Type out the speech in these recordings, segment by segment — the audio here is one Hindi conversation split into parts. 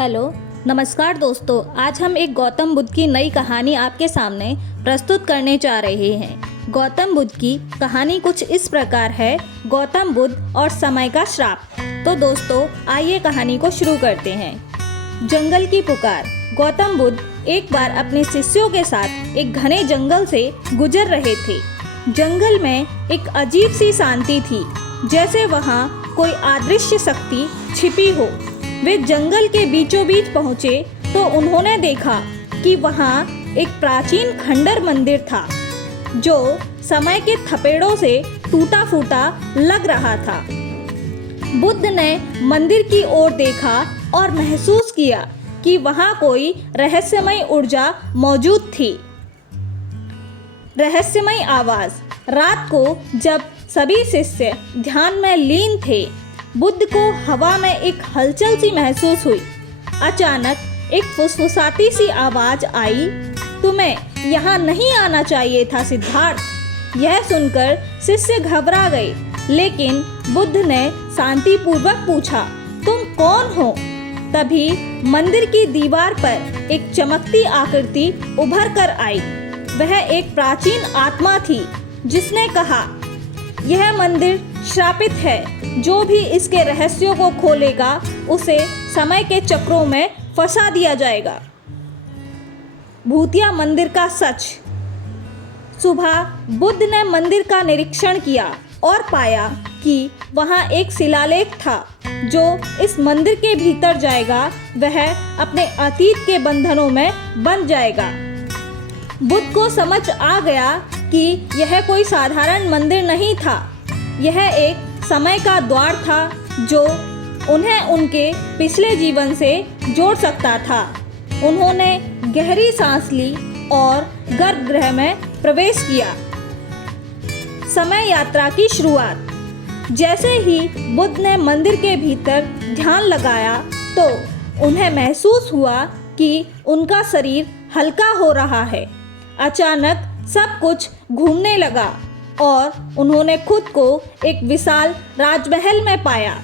हेलो नमस्कार दोस्तों, आज हम एक गौतम बुद्ध की नई कहानी आपके सामने प्रस्तुत करने जा रहे हैं। गौतम बुद्ध की कहानी कुछ इस प्रकार है, गौतम बुद्ध और समय का श्राप। तो दोस्तों आइए कहानी को शुरू करते हैं। जंगल की पुकार। गौतम बुद्ध एक बार अपने शिष्यों के साथ एक घने जंगल से गुजर रहे थे। जंगल में एक अजीब सी शांति थी, जैसे वहाँ कोई अदृश्य शक्ति छिपी हो। वे जंगल के बीचों बीच पहुँचे तो उन्होंने देखा कि वहाँ एक प्राचीन खंडर मंदिर था, जो समय के थपेड़ों से टूटा फूटा लग रहा था। बुद्ध ने मंदिर की ओर देखा और महसूस किया कि वहाँ कोई रहस्यमय ऊर्जा मौजूद थी। रहस्यमय आवाज़। रात को जब सभी शिष्य ध्यान में लीन थे, बुद्ध को हवा में एक हलचल सी महसूस हुई। अचानक एक फुसफुसाती सी आवाज़ आई, तुम्हें यहाँ नहीं आना चाहिए था सिद्धार्थ। यह सुनकर शिष्य घबरा गए, लेकिन बुद्ध ने शांतिपूर्वक पूछा, तुम कौन हो? तभी मंदिर की दीवार पर एक चमकती आकृति उभर कर आई। वह एक प्राचीन आत्मा थी, जिसने कहा, यह मंदिर श्रापित है। जो भी इसके रहस्यों को खोलेगा, उसे समय के चक्रों में फंसा दिया जाएगा। भूतिया मंदिर का सच। सुबह बुद्ध ने मंदिर का निरीक्षण किया और पाया कि वहाँ एक शिलालेख था। जो इस मंदिर के भीतर जाएगा, वह अपने अतीत के बंधनों में बंध जाएगा। बुद्ध को समझ आ गया कि यह कोई साधारण मंदिर नहीं था। यह एक समय का द्वार था, जो उन्हें उनके पिछले जीवन से जोड़ सकता था। उन्होंने गहरी सांस ली और गर्भगृह में प्रवेश किया। समय यात्रा की शुरुआत। जैसे ही बुद्ध ने मंदिर के भीतर ध्यान लगाया, तो उन्हें महसूस हुआ कि उनका शरीर हल्का हो रहा है। अचानक सब कुछ घूमने लगा और उन्होंने खुद को एक विशाल राजमहल में पाया।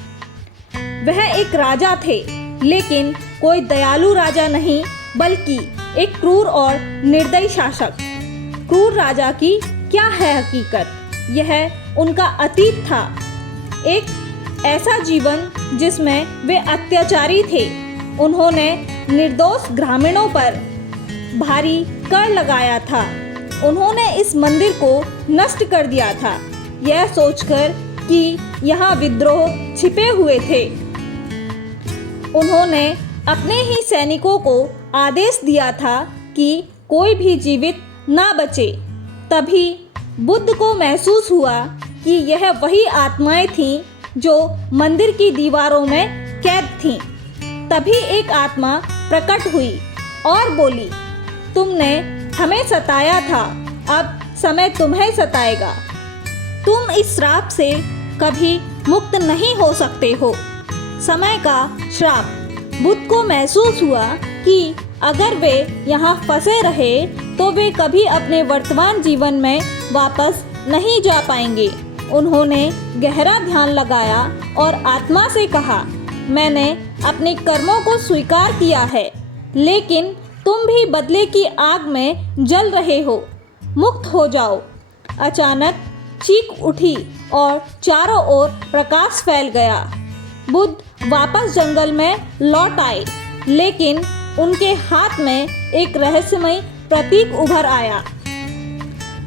वह एक राजा थे, लेकिन कोई दयालु राजा नहीं, बल्कि एक क्रूर और निर्दयी शासक। क्रूर राजा की क्या है हकीकत? यह उनका अतीत था, एक ऐसा जीवन जिसमें वे अत्याचारी थे। उन्होंने निर्दोष ग्रामीणों पर भारी कर लगाया था। उन्होंने इस मंदिर को नष्ट कर दिया था, यह सोचकर कि यहाँ विद्रोह छिपे हुए थे। उन्होंने अपने ही सैनिकों को आदेश दिया था कि कोई भी जीवित ना बचे। तभी बुद्ध को महसूस हुआ कि यह वही आत्माएं थीं जो मंदिर की दीवारों में कैद थीं। तभी एक आत्मा प्रकट हुई और बोली, तुमने हमें सताया था, अब समय तुम्हें सताएगा। तुम इस श्राप से कभी मुक्त नहीं हो सकते हो। समय का श्राप। बुद्ध को महसूस हुआ कि अगर वे यहाँ फंसे रहे तो वे कभी अपने वर्तमान जीवन में वापस नहीं जा पाएंगे। उन्होंने गहरा ध्यान लगाया और आत्मा से कहा, मैंने अपने कर्मों को स्वीकार किया है, लेकिन तुम भी बदले की आग में जल रहे हो, मुक्त हो जाओ। अचानक चीख उठी और चारों ओर प्रकाश फैल गया। बुद्ध वापस जंगल में लौट आए, लेकिन उनके हाथ में एक रहस्यमय प्रतीक उभर आया।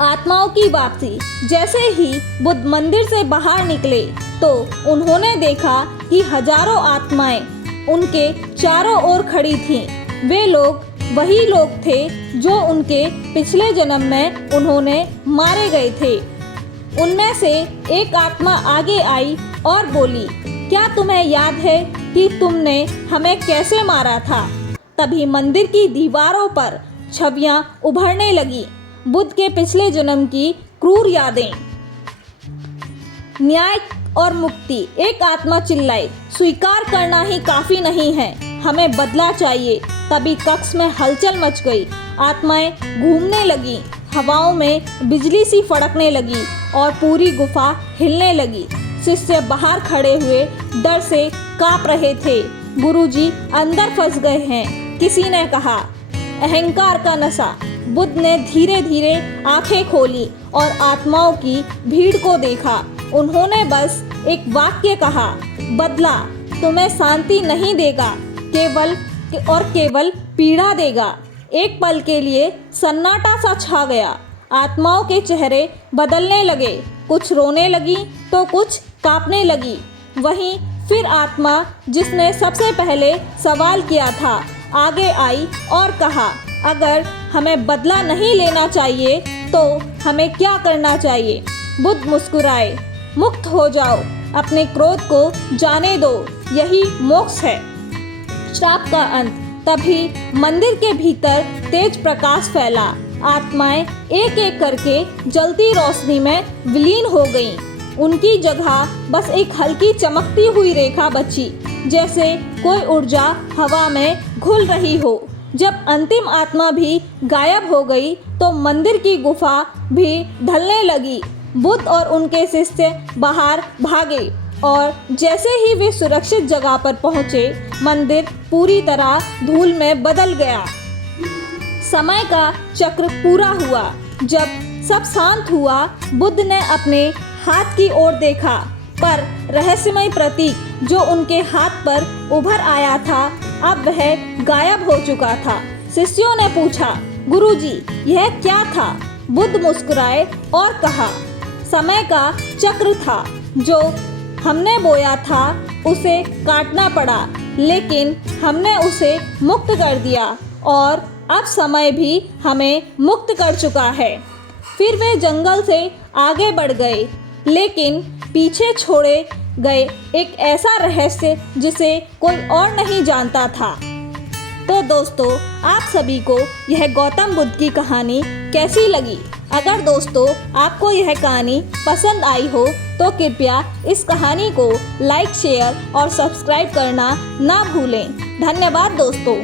आत्माओं की वापसी। जैसे ही बुद्ध मंदिर से बाहर निकले, तो उन्होंने देखा कि हजारों आत्माएं उनके चारों ओर खड़ी थीं। वे लोग वही लोग थे जो उनके पिछले जन्म में उन्होंने मारे गए थे। उनमें से एक आत्मा आगे आई और बोली, क्या तुम्हें याद है कि तुमने हमें कैसे मारा था? तभी मंदिर की दीवारों पर छवियां उभरने लगी, बुद्ध के पिछले जन्म की क्रूर यादें। न्याय और मुक्ति। एक आत्मा चिल्लाई, स्वीकार करना ही काफ़ी नहीं है, हमें बदला चाहिए। तभी कक्ष में हलचल मच गई। आत्माएं घूमने लगी, हवाओं में बिजली सी फड़कने लगी और पूरी गुफा हिलने लगी। शिष्य बाहर खड़े हुए डर से कांप रहे थे। गुरुजी अंदर फंस गए हैं, किसी ने कहा। अहंकार का नशा। बुद्ध ने धीरे धीरे आंखें खोली और आत्माओं की भीड़ को देखा। उन्होंने बस एक वाक्य कहा, बदला तुम्हें शांति नहीं देगा, केवल पीड़ा देगा। एक पल के लिए सन्नाटा सा छा गया। आत्माओं के चेहरे बदलने लगे, कुछ रोने लगी तो कुछ कांपने लगी। वहीं फिर आत्मा जिसने सबसे पहले सवाल किया था आगे आई और कहा, अगर हमें बदला नहीं लेना चाहिए तो हमें क्या करना चाहिए? बुद्ध मुस्कुराए, मुक्त हो जाओ, अपने क्रोध को जाने दो, यही मोक्ष है। श्राप का अंत। तभी मंदिर के भीतर तेज प्रकाश फैला। आत्माएं एक एक करके जलती रोशनी में विलीन हो गईं। उनकी जगह बस एक हल्की चमकती हुई रेखा बची, जैसे कोई ऊर्जा हवा में घुल रही हो। जब अंतिम आत्मा भी गायब हो गई तो मंदिर की गुफा भी ढलने लगी। बुद्ध और उनके शिष्य बाहर भागे और जैसे ही वे सुरक्षित जगह पर पहुंचे, मंदिर पूरी तरह धूल में बदल गया। समय का चक्र पूरा हुआ। जब सब शांत हुआ, बुद्ध ने अपने हाथ की ओर देखा, पर रहस्यमय प्रतीक जो उनके हाथ पर उभर आया था अब वह गायब हो चुका था। शिष्यों ने पूछा, गुरुजी यह क्या था? बुद्ध मुस्कुराए और कहा, समय का चक्र था। जो हमने बोया था उसे काटना पड़ा, लेकिन हमने उसे मुक्त कर दिया और अब समय भी हमें मुक्त कर चुका है। फिर वे जंगल से आगे बढ़ गए, लेकिन पीछे छोड़े गए एक ऐसा रहस्य जिसे कोई और नहीं जानता था। तो दोस्तों, आप सभी को यह गौतम बुद्ध की कहानी कैसी लगी? अगर दोस्तों आपको यह कहानी पसंद आई हो तो कृपया इस कहानी को लाइक, शेयर और सब्सक्राइब करना ना भूलें। धन्यवाद दोस्तों।